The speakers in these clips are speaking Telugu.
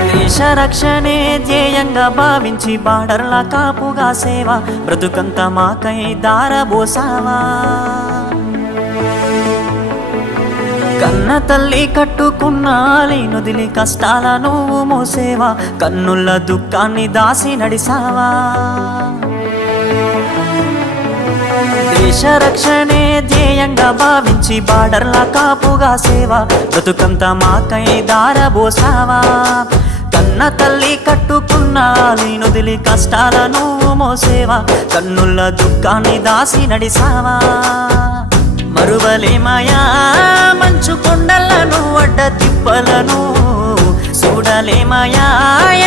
దేశ రక్షణే ధ్యేయంగా భావించి బార్డర్ల కాపుగా సేవ బ్రతుకంత మాకై దారబోసావా. కన్న తల్లి కట్టుకున్న నొదిలి కష్టాల నువ్వు మోసేవా, కన్నుల దుఃఖాన్ని దాసి నడిసావా. దేశ రక్షణే ధ్యేయంగా భావించి బార్డర్ల కాపుగా సేవ బ్రతుకంత మాకై దారబోసావా. కన్న తల్లి కట్టుకున్న నొదిలి కష్టాల నువ్వు మోసేవా, కన్నుల దుఃఖాన్ని దాసి నడిసావా. మరువలేమయా మంచు కొండలను అడ్డ తిప్పలను, చూడలేమయా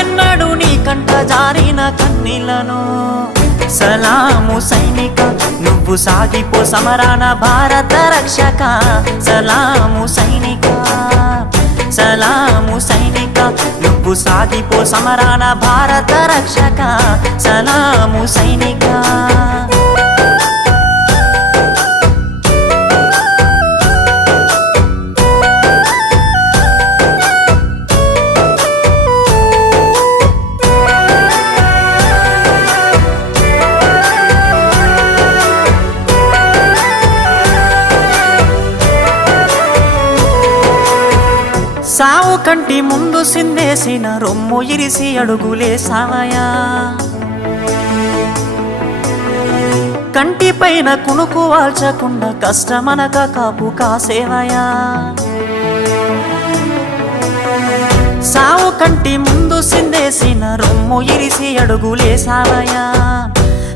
ఎన్నడు నీ కంట జారిన కన్నీళ్లను. సలాము సైనిక నువ్వు సాగిపో సమరాన భారత రక్షక. సలాము సైనిక, సలాము సైనిక నువ్వు సాగిపో సమరాన భారత రక్షక. సలాము సైనిక. సావు కంటి ముందు సిందేసిన రొమ్ము ఇరిసి అడుగులేసావయా. కంటి పైన కునుకు వాల్చకుండా కష్టమనక కాపు కాసేవయా. సావు కంటి ముందు సిందేసిన రొమ్ము ఇరిసి అడుగులేసావయా.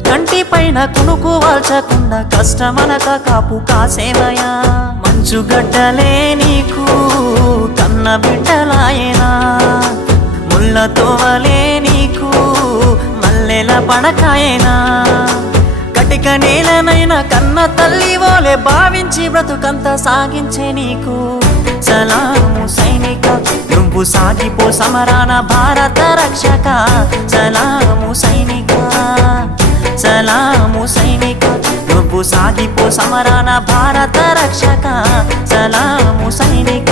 కంటి పైన కునుకు వాల్చకుండా కష్టమనక కాపు కాసేవయా. మంచుగడ్డలే నీకు కన్న బిడ్డలాయనా, ముళ్ళతోవలే నీకు మల్లెల పడకాయనా. కటిక నేలనైనా కన్న తల్లి ఓలే భావించి బ్రతుకంత సాగించే నీకు. సలాము సైనిక నువ్వు సాగిపో సమరాన భారత రక్షక. సలాము సైనిక, సలాము సైనిక నువ్వు సాగిపో సమరాన భారత రక్షక. సలాము సైనిక.